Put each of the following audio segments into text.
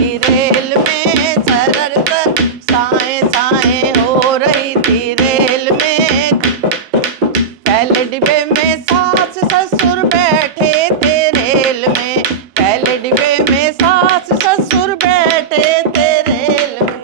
थी रेल में, सरर सर साए साए हो रही थी रेल में। पहले डिब्बे में सास ससुर बैठे थे रेल में, पहले डिब्बे में सास ससुर बैठे थे रेल में।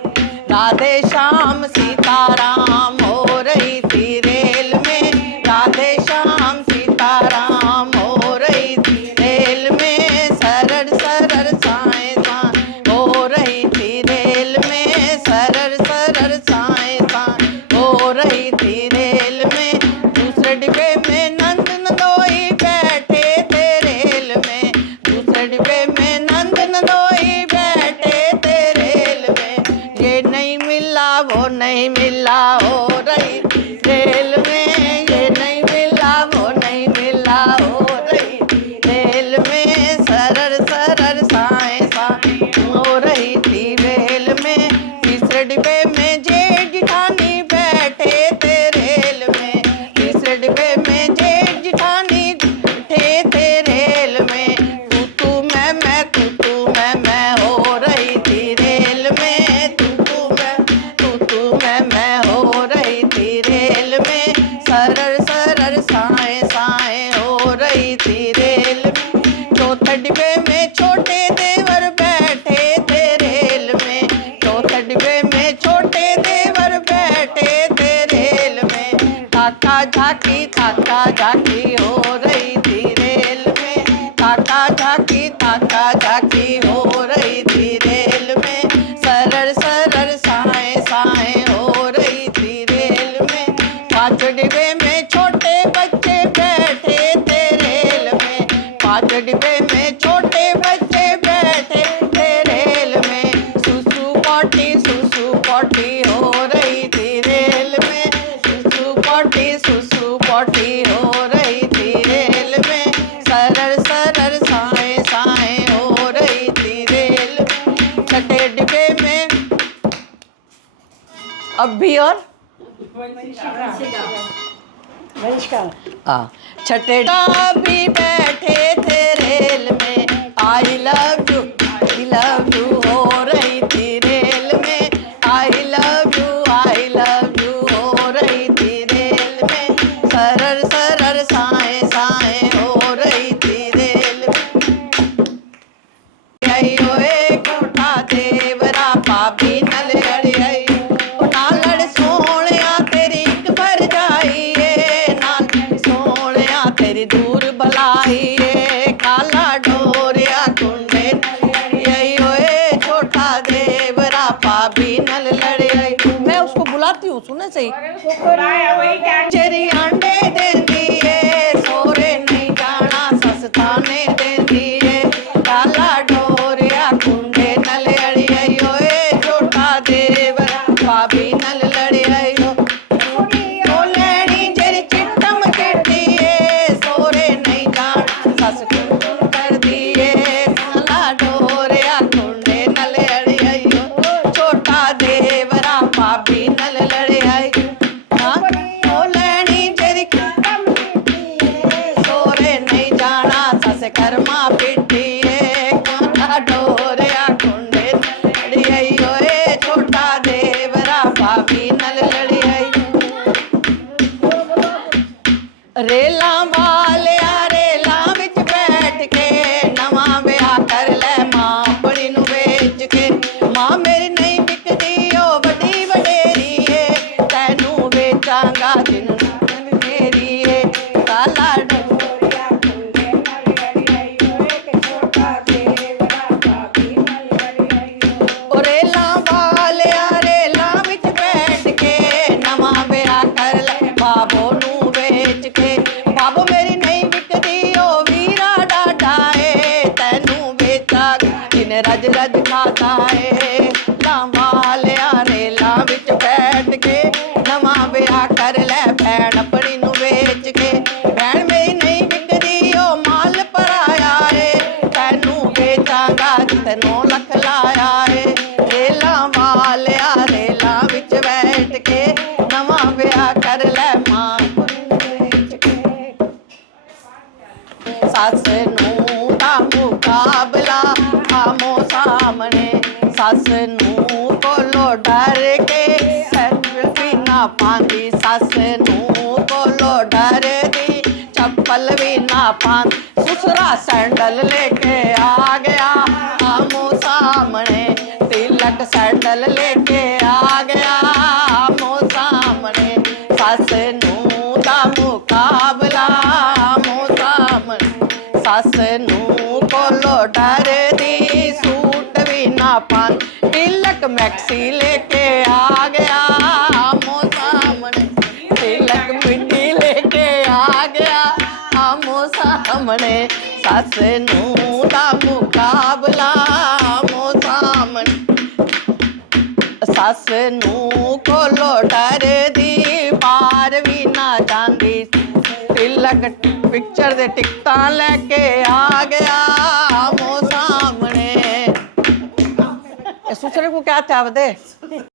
राधे श्याम सीताराम हो रही थी रेल में, राधे श्याम सीताराम हो रही थी रेल में। सरर सरर साए साए हो रही थी रेल में, सरर सरर साए साए हो रही थी रेल में। दूसरे डिब्बे में नंद नंदोई बैठे थे रेल में, दूसरे डिब्बे में नंद नंदोई बैठे थे रेल में। ये नहीं मिला वो नहीं मिला हो रही थी रेल में, ये नहीं मिला वो नहीं मिला हो रही थी रेल में। सरर सरर साए साए हो रही थी रेल में। तीसरे डिब्बे में जेठ जिठानी बैठे थे रेल में, तीसरे डिब्बे में जेठ जिठानी बैठे थे रेल में। तू मैं हो रही थी रेल में, तू मैं हो रही थी रेल में। सरर सरर साए साए हो रही थी रेल में। चौथे डिब्बे में छोटे देवर बैठे थे रेल में, चौथे डिब्बे में छोटे देवर बैठे थे रेल में। ताका झाकी हो रही थी रेल में, ताका झाकी हो रही थी रेल में। सरर सरर साए साए हो रही थी रेल में। पांच डिब्बे में छोटे बच्चे बैठे थे रेल में, पांच डिब्बे में छोटे बच्चे बैठे थे रेल में। सुसु पॉटी हो रही थी रेल में, सुसु पॉटी हो रही थी रेल में। सरर सरर साए साए हो रही थी रेल में। छठे डिब्बे में अब भी और छठे भी बैठे थे रेल में। आई लव यू हो रही थी रेल में, आई लव यू हो रही थी रेल में। सरर सरर साए साए हो रही थी रेल में। कोठा देवरा भाभी नल अड़ियाई, नालड़ सोहणिया तेरी एक भर जाइए, नालड़ सोहणिया तेरी दूर भलाई। काला डोरिया कुंडे नल छोटा देवरा भाभी नल लड़ियाई। मैं उसको बुलाती हूँ, सुने सही। चेरी अंडे देती है, सोरे नहीं जाना सस्ता ने देती है। काला डोरिया कुंडे नल अड़ियाई, छोटा देवरा भाभी नल लड़ियाई। ओ लैनी जेरी चिट्टम चिट्टी है, सोरे नहीं जाना सस कुंडन कर दिए। काला डोरिया कुंडे नल अड़ियाई, छोटा देवरा भाभी नल लड़ियाई। ओ लैनी जेरी चिट्टम सोरे नहीं जाना सस कर्मा पिट्टी है। काला डोरिया कुंडे नल लड़ियाई, छोटा देवरा भाभी नल लड़ियाई। रेला वालिया रेला विच बैठ के, नवा ब्याह कर ले मां अपनी नू बेच के। मां मेरी नहीं बिकदी ओ बड़ी वडेरी है, तैनू बेचांगा जिन्नू मेरी है। काला डोरिया कुंडे नल अड़ियाई, छोटा देवरा भाभी नल अड़ियाई। ओ रेला वालिया रेला विच बैठ के, नवा ब्याह कर ले बाबो नू बेच के। बाबो मेरी नहीं बिकदी ओ वीरा डाडा है, तैनू बेचांगा जिन्ने रज रज खाता है। लावालिया रेला विच बैठ के, नवा ब्याह कर ले भैन अपनी नू बेच के। भैन मेरी नहीं बिकदी ओ माल पराया है, तैनू बेचांगा जिते 9 लख लाया है। रेला वालिया रेला विच बैठ के, नवा ब्याह कर ले मां अपनी नू बेच के। सस नूं दा मुकाबला आमो सामने, ਸੱਸ ਨੂੰ ਕੋਲੋਂ ਡਰ ਕੇ ਵੀ ਨਾ ਪਾਉਂਦੀ, ਸੱਸ ਨੂੰ ਕੋਲੋਂ ਡਰਦੀ ਚੱਪਲ ਵੀ ਨਾ ਪਾਉਂਦੀ। ਸਸੁਰਾ ਸੈਂਡਲ लेके आ गया आमो सामने, तिलक सैंडल लेके आ गया आमो सामने। सस नूं दा मुकाबला आमो सामने, सस नूं कोलों डरदी सूट भी ना पान। तिलक मैक्सी लेके आ गया आमो सामने, तिलक मिट्टी लेके आ गया आमो सामने। सस नूं दा मुकाबला आमो सामने, सस नूं कोलों डरदी पार भी ना जांदी। तिलक पिक्चर दे टिकटां लैके आ गया आमो सामने। ससुरे को क्या चाहते